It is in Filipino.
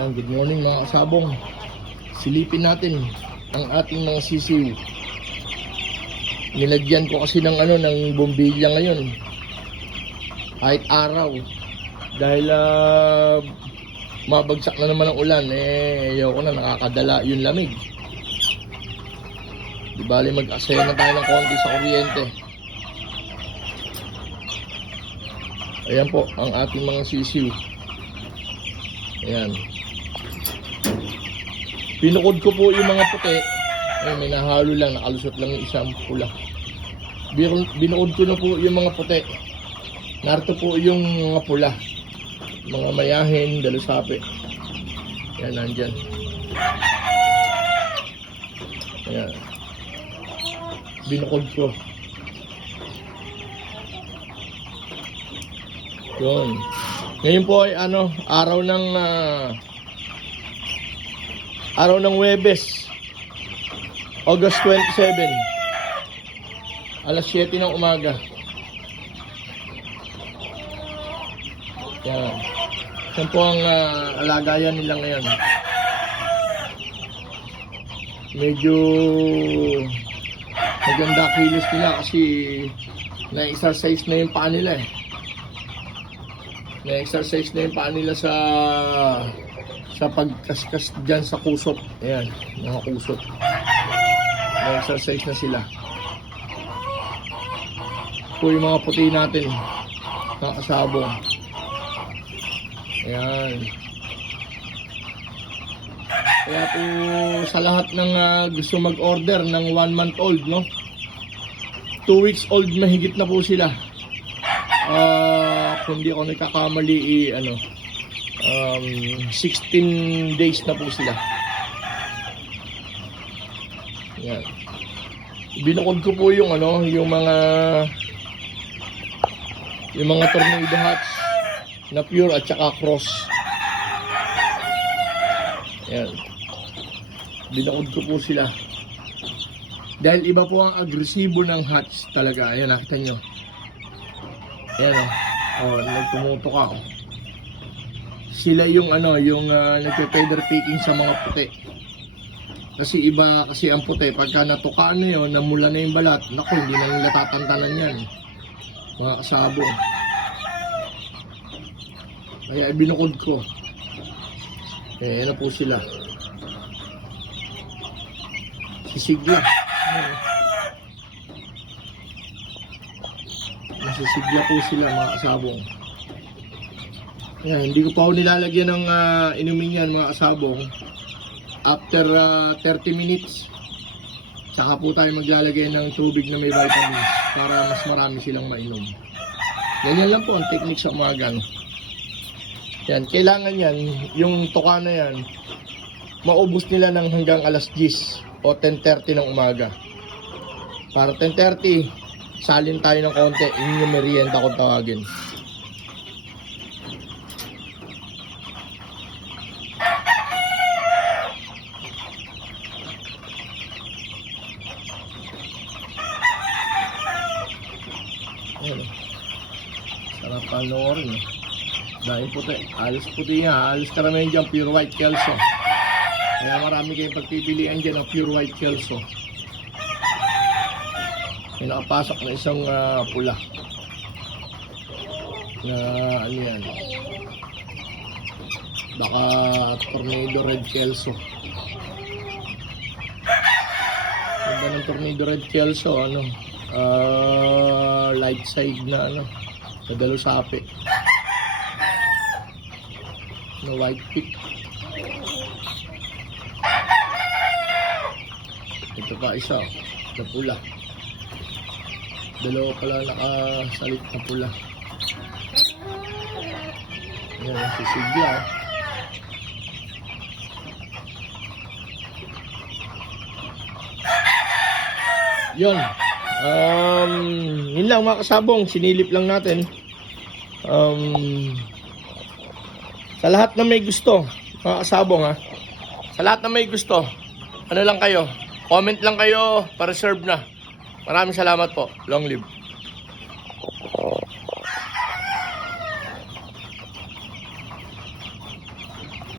Ayan, good morning mga kasabong. Silipin natin ang ating mga sisiw. Nilagyan ko kasi ng ng bombilya ngayon. Kahit araw. Dahil mabagsak na naman ang ulan, ayoko na, nakakadala yung lamig. Di bali mag-asaya na tayo ng konti sa kuryente. Ayan po ang ating mga sisiw. Ayan. Pinukod ko po yung mga puti. Ay, may nahalo lang, nakalusot lang yung isang pula. Binukod ko na po yung mga puti. Narito po yung mga pula. Mga mayahin, dalusapi. Ayan, nandyan. Ayan. Binukod ko. Yun. Ngayon po ay araw ng Huwebes, August 27, alas 7 ng umaga. Yan. Yan po ang alagayan nila ngayon. Medyo maganda kilos nila kasi na-exercise na yung paa nila Na-exercise na yung paa nila sa pagkaskas dyan sa kusot. Ayan, mga kusot. Na-exercise na sila. Ito yung mga puti natin. Mga kasabong. Ayan. Kaya po sa lahat ng gusto mag-order ng 1 month old, no? 2 weeks old mahigit na po sila. Kung di ako nagkakamali, 16 days na po sila. Yan. Binukod ko po yung mga tornado hats na pure at saka cross. Yan. Binukod ko po sila. Dahil iba po ang agresibo ng hats talaga. Ayan, nakita nyo. Ayan nagtumutok ako. Sila yung nagpe-feather picking sa mga puti. Kasi iba kasi ang puti, pagka natukaan na yun, namula na yung balat, naku, hindi na nila tatantanan yan. Mga kasabong. Kaya binukod ko. Ayan na po sila. Sisigla. Nasisigla po sila mga kasabong. Ayan, hindi ko pa ako nilalagyan ng inumin yan mga kasabong. After 30 minutes, saka po tayo maglalagay ng tubig na may vitamins para mas marami silang mainom. Ganyan lang po ang technique sa umaga. Yan, kailangan yan, yung tuka na yan, maubos nila ng hanggang alas 10 o 10:30 ng umaga. Para 10:30, salin tayo ng konti, yun yung merienda kung tawagin. Ayan. Sarap panoorin. Dahil puti. Alis puti yan. Alis karamihan dyan. Pure white kelso. Kaya marami kayong pagpipilian dyan ng pure white kelso. May nakapasok na isang pula. Na yan. Baka tornado red kelso. Ganda ng tornado red kelso. Light side na dalusapi na white peak. Ito pa isa na pula, dalawa pala nakasalit na pula. Yan, sisigla. Yun. Yun lang mga kasabong, sinilip lang natin. Sa lahat na may gusto, mga kasabong sa lahat na may gusto, ano lang kayo, comment lang kayo, pa-reserve na. Maraming salamat po. Long live.